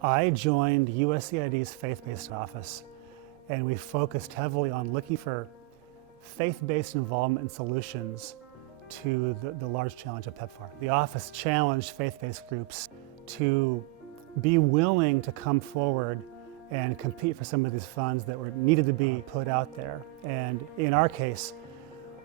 I joined USAID's faith-based office, and we focused heavily on looking for faith-based involvement and solutions to the large challenge of PEPFAR. The office challenged faith-based groups to be willing to come forward and compete for some of these funds that were needed to be put out there. And in our case,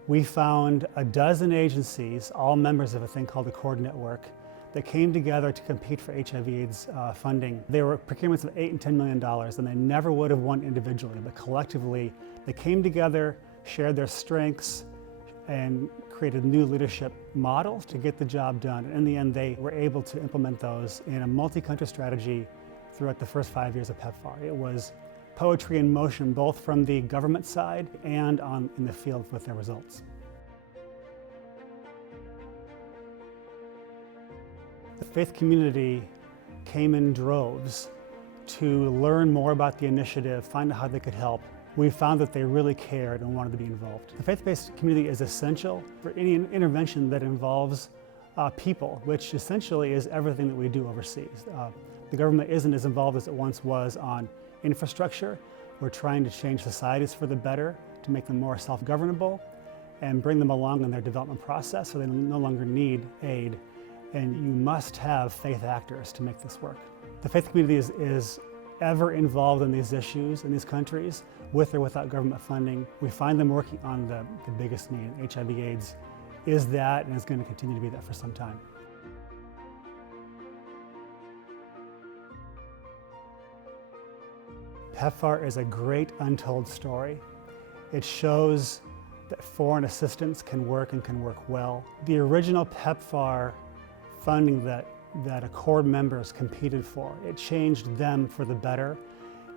we found a dozen agencies, all members of a thing called the Cord Network, that came together to compete for HIV/AIDS funding. They were procurements of $8 and $10 million, and they never would have won individually, but collectively they came together, shared their strengths, and created new leadership models to get the job done. In the end, they were able to implement those in a multi-country strategy throughout the first 5 years of PEPFAR. It was poetry in motion, both from the government side and in the field with their results. The faith community came in droves to learn more about the initiative, find out how they could help. We found that they really cared and wanted to be involved. The faith-based community is essential for any intervention that involves people, which essentially is everything that we do overseas. The government isn't as involved as it once was on infrastructure. We're trying to change societies for the better, to make them more self-governable and bring them along in their development process so they no longer need aid. And you must have faith actors to make this work. The faith community is ever involved in these issues in these countries, with or without government funding. We find them working on the biggest need. HIV/AIDS is that, and is going to continue to be that for some time. PEPFAR is a great untold story. It shows that foreign assistance can work and can work well. The original PEPFAR funding that Accord members competed for, it changed them for the better.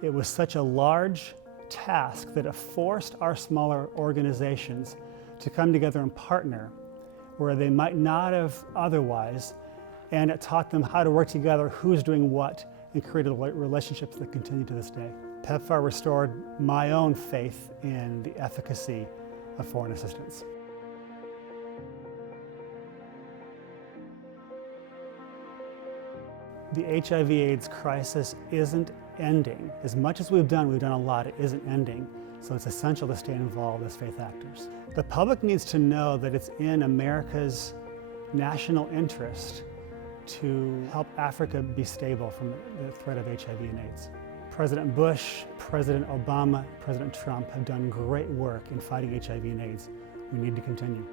It was such a large task that it forced our smaller organizations to come together and partner where they might not have otherwise, and it taught them how to work together, who's doing what, and created relationships that continue to this day. PEPFAR restored my own faith in the efficacy of foreign assistance. The HIV/AIDS crisis isn't ending. As much as we've done a lot, it isn't ending. So it's essential to stay involved as faith actors. The public needs to know that it's in America's national interest to help Africa be stable from the threat of HIV and AIDS. President Bush, President Obama, President Trump have done great work in fighting HIV and AIDS. We need to continue.